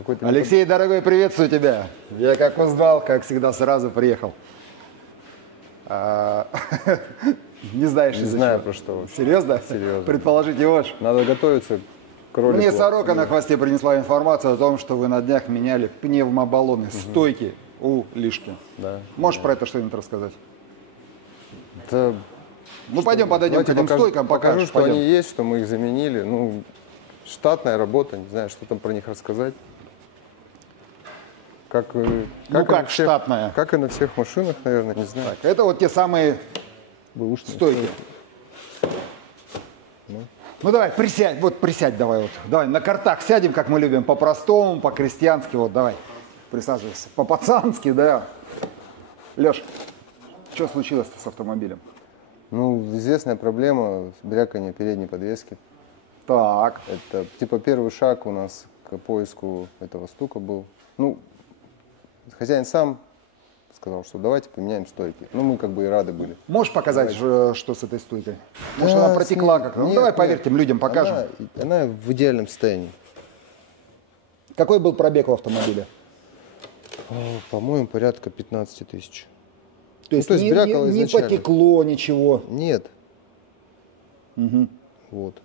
какой-то... Алексей, дорогой, приветствую тебя. Я как узнал, как всегда, сразу приехал. Не знаешь, Не знаю, про что. Серьезно? Серьезно. Предположить не можешь? Надо готовиться к ролику. Мне сорока на хвосте принесла информацию о том, что вы на днях меняли пневмобаллоны, стойки у Лишки. Да. Можешь про это что-нибудь рассказать? Да, Ну, пойдем подойдем к этим стойкам, покажу, покажешь. что они есть, что мы их заменили. Ну, штатная работа, не знаю, что там про них рассказать. Как штатная? Как и на всех машинах, наверное, не знаю. Так, это вот те самые Бэушные стойки. Ну давай, присядь, вот присядь давай вот. Давай на картах сядем, как мы любим, по-простому, по-крестьянски, вот давай. Присаживайся. По-пацански, да. Леш, что случилось-то с автомобилем? Ну, известная проблема брякания передней подвески. Так. Это типа первый шаг у нас к поиску этого стука был. Ну, хозяин сам сказал, что давайте поменяем стойки. Ну, мы как бы и рады были. Можешь показать, что с этой стойкой? Может, она протекла как-то? Ну, давай поверьте, людям покажем. Она в идеальном состоянии. Какой был пробег у автомобиля? По-моему, порядка 15 тысяч. То есть, брякало не изначально. потекло ничего? Нет. Угу. Вот.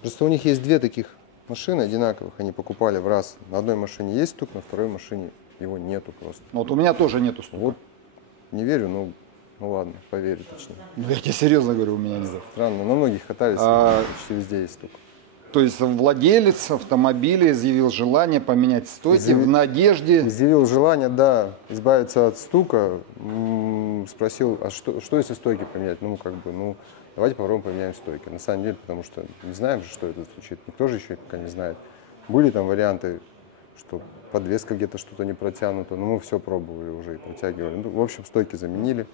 Просто у них есть две таких машины одинаковых, они покупали в раз. На одной машине есть стук, на второй машине его нету просто. Вот у меня тоже нету стука. Вот, не верю, ну ладно, поверю точнее. Ну, я тебе серьезно говорю, у меня нет. Странно, на многих катались, почти везде есть стук. То есть владелец автомобиля изъявил желание поменять стойки в надежде... Изъявил желание, да, избавиться от стука. Спросил, а что если стойки поменять? Ну, как бы, ну, давайте попробуем поменяем стойки. На самом деле, потому что не знаем же, что это звучит. Никто же еще пока не знает. Были там варианты, что подвеска где-то что-то не протянута. Но мы все пробовали уже и протягивали. Ну, в общем, стойки заменили.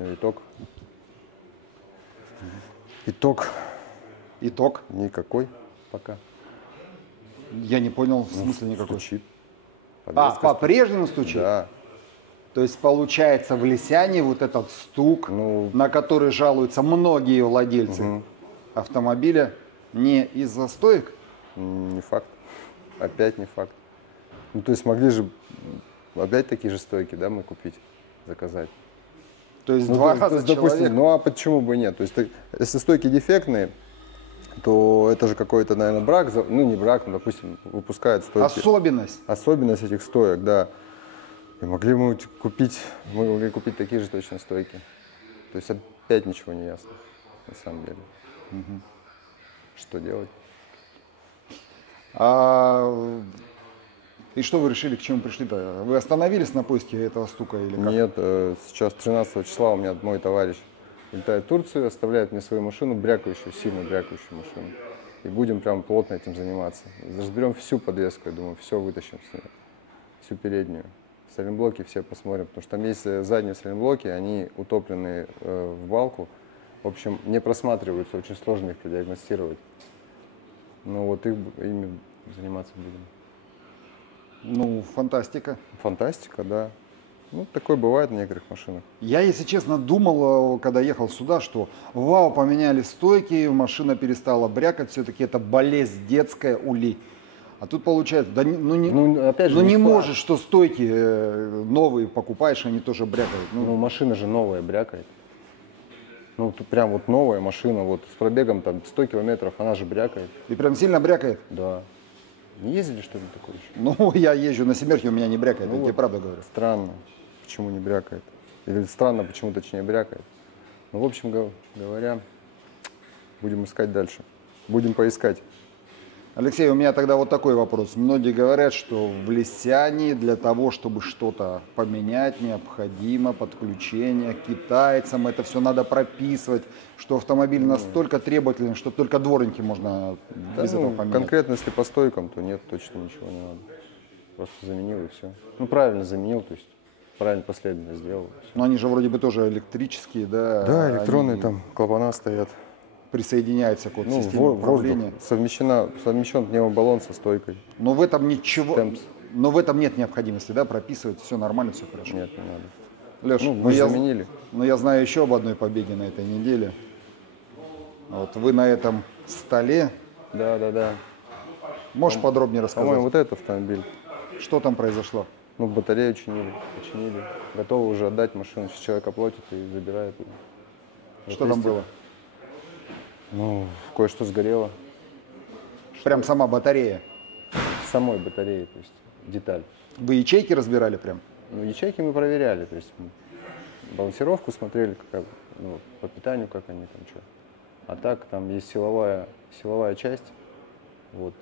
Итог. Итог? Никакой пока. Я не понял, в смысле никакой. Стучит. По-прежнему стучит? Да. То есть получается в Лисяне вот этот стук, на который жалуются многие владельцы автомобиля, не из-за стоек? Не факт. Опять не факт. Ну, то есть могли же опять такие же стойки, да, мы купить, заказать. То есть два раза допустим, ну а почему бы нет? То есть если стойки дефектные, то это же какой-то, наверное, брак, ну не брак, но, допустим, выпускают стойки. Особенность этих стоек, да. И могли мы купить такие же точно стойки. То есть опять ничего не ясно, на самом деле. Что делать? И что вы решили, к чему пришли-то? Вы остановились на поиске этого стука или как? Нет, сейчас 13 числа у меня мой товарищ улетает в Турцию, оставляет мне свою машину, сильно брякающую машину. И будем прям плотно этим заниматься. Разберем всю подвеску, я думаю, все вытащим с нее, всю переднюю. Сайлентблоки все посмотрим, потому что там есть задние сайлентблоки, они утоплены в балку. В общем, не просматриваются, очень сложно их продиагностировать. Ну вот ими заниматься будем. Ну, фантастика. Фантастика, да. Ну, такое бывает на некоторых машинах. Я, если честно, думал, когда ехал сюда, что вау, поменяли стойки, машина перестала брякать, все-таки это болезнь детская, ули. А тут получается, да, опять же, не можешь, что стойки новые покупаешь, они тоже брякают. Ну, машина же новая брякает. Ну, тут прям вот новая машина, вот с пробегом там 100 километров, она же брякает. И прям сильно брякает? Да. Не ездили, что ли, такое еще? Ну, я езжу на семерке, у меня не брякает, я тебе правда говорю. Странно, почему не брякает. Или странно, почему точнее брякает. Ну, в общем говоря, будем искать дальше. Будем поискать. Алексей, у меня тогда вот такой вопрос. Многие говорят, что в Лисяне для того, чтобы что-то поменять, необходимо подключение к китайцам. Это все надо прописывать, что автомобиль настолько требователен, что только дворники можно без этого поменять. Конкретно, если по стойкам, то нет, точно ничего не надо. Просто заменил и все. Ну, правильно заменил, то есть правильно последовательно сделал. Но они же вроде бы тоже электрические, да? Да, электронные там клапана стоят. Присоединяется к системе управления. Совмещен пневмобаллон со стойкой. Но в этом нет необходимости, да, прописывать, все нормально, все хорошо. Нет, не надо. Леш, мы заменили. Но я знаю еще об одной победе на этой неделе. Вот вы на этом столе. Да. Можешь подробнее По-моему, рассказать, вот этот автомобиль. что там произошло? Ну, батарею починили. Готовы уже отдать машину. Сейчас человек оплатит и забирает ее. Что там было? Ну, кое-что сгорело. Прям сама батарея. Самой батареи, то есть деталь. Вы ячейки разбирали прям? Ну, ячейки мы проверяли, то есть балансировку смотрели, как, ну, по питанию, как они там что. А так там есть силовая часть, вот,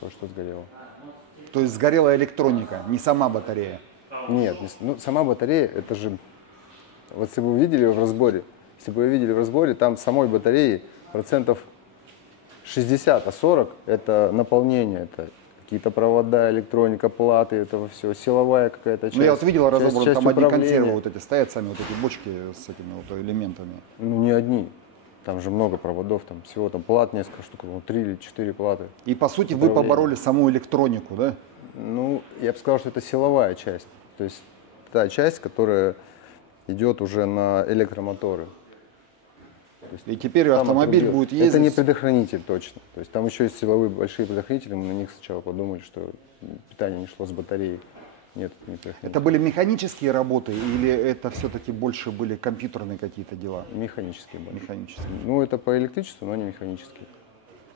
то, что сгорело. То есть сгорела электроника, не сама батарея. Нет, ну, сама батарея, это же, вот если бы вы видели в разборе, там самой батареи процентов 60, а 40 это наполнение, это какие-то провода, электроника, платы, этого все, силовая какая-то часть. Ну, я вот видел разобран, часть там одни управления. консервы вот эти стоят, сами вот эти бочки с этими вот элементами. Ну, не одни. Там же много проводов, там всего там плат несколько штук, ну, 3 или 4 платы. И по сути вы Управление. побороли саму электронику, да? Ну, я бы сказал, что это силовая часть. То есть та часть, которая идет уже на электромоторы. То есть И теперь там автомобиль отрубил. будет ездить. Это не предохранитель точно. То есть там еще есть силовые большие предохранители, мы на них сначала подумали, что питание не шло с батареи. Нет, это не предохранитель. Это были механические работы или это все-таки больше были компьютерные какие-то дела? Механические были. Механические. Ну, это по электричеству, но не механические.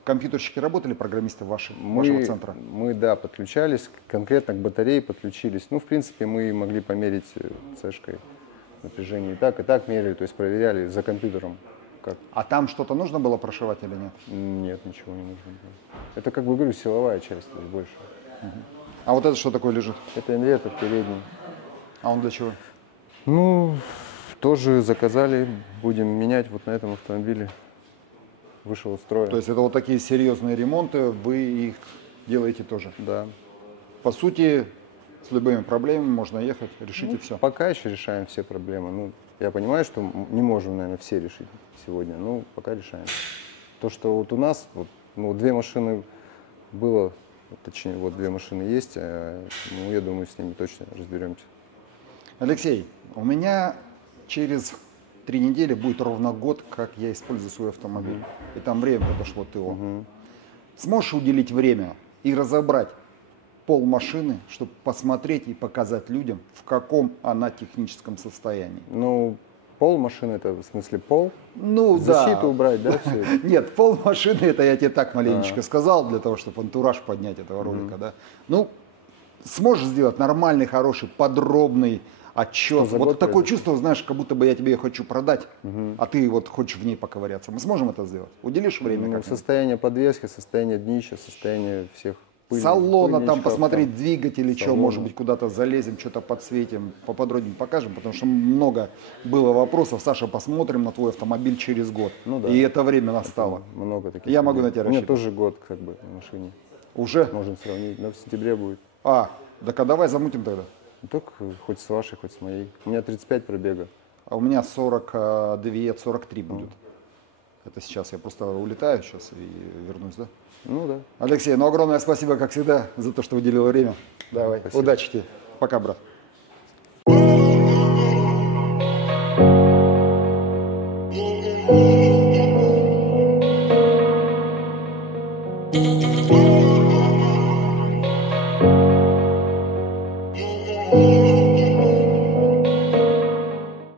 Компьютерщики работали, программисты вашего центра? Мы, да, подключались, конкретно к батарее подключились. Ну, в принципе, мы могли померить цешкой напряжение и так мерили, то есть проверяли за компьютером. Как. А там что-то нужно было прошивать или нет? Нет, ничего не нужно было. Это, как бы говорю, силовая часть, то есть больше. А вот это что такое лежит? Это инвертор передний. А он для чего? Ну, тоже заказали, будем менять вот на этом автомобиле. Вышел из строя. То есть это вот такие серьезные ремонты, вы их делаете тоже? Да. По сути, с любыми проблемами можно ехать, решите все. Пока еще решаем все проблемы. Ну, я понимаю, что не можем, наверное, все решить сегодня, но пока решаем. То, что вот у нас, вот, ну, 2 машины было, точнее, вот 2 машины есть, ну, я думаю, с ними точно разберемся. Алексей, у меня через 3 недели будет ровно год, как я использую свой автомобиль. И там время подошло ТО. Сможешь уделить время и разобрать пол машины, чтобы посмотреть и показать людям, в каком она техническом состоянии? Ну, пол машины, это в смысле пол? Ну, Защиту да. убрать, да, все это? Нет, пол машины, это я тебе так маленечко сказал, для того, чтобы антураж поднять этого ролика, да. Ну, сможешь сделать нормальный, хороший, подробный отчет. за Вот год такое произошло? чувство, знаешь, как будто бы я тебе ее хочу продать, а ты вот хочешь в ней поковыряться. Мы сможем это сделать? Уделишь время? Ну, как-нибудь? состояние подвески, состояние днища, состояние всех Салона там, пыльничков, посмотреть там. двигатели, что, салона. может быть, куда-то залезем, что-то подсветим, поподробнее покажем, потому что много было вопросов. Саша, посмотрим на твой автомобиль через год. Ну да. И это время настало. Много таких. Я могу на тебя У меня рассчитывать. тоже год как бы на машине. Уже? Можем сравнить. Но в сентябре будет. Так а давай замутим тогда. Ну, только хоть с вашей, хоть с моей. У меня 35 пробега. А у меня 42-43 будет. Это сейчас я просто улетаю сейчас и вернусь, да? Ну да. Алексей, огромное спасибо, как всегда, за то, что уделил время. Давай, Спасибо. удачи тебе. Пока, брат.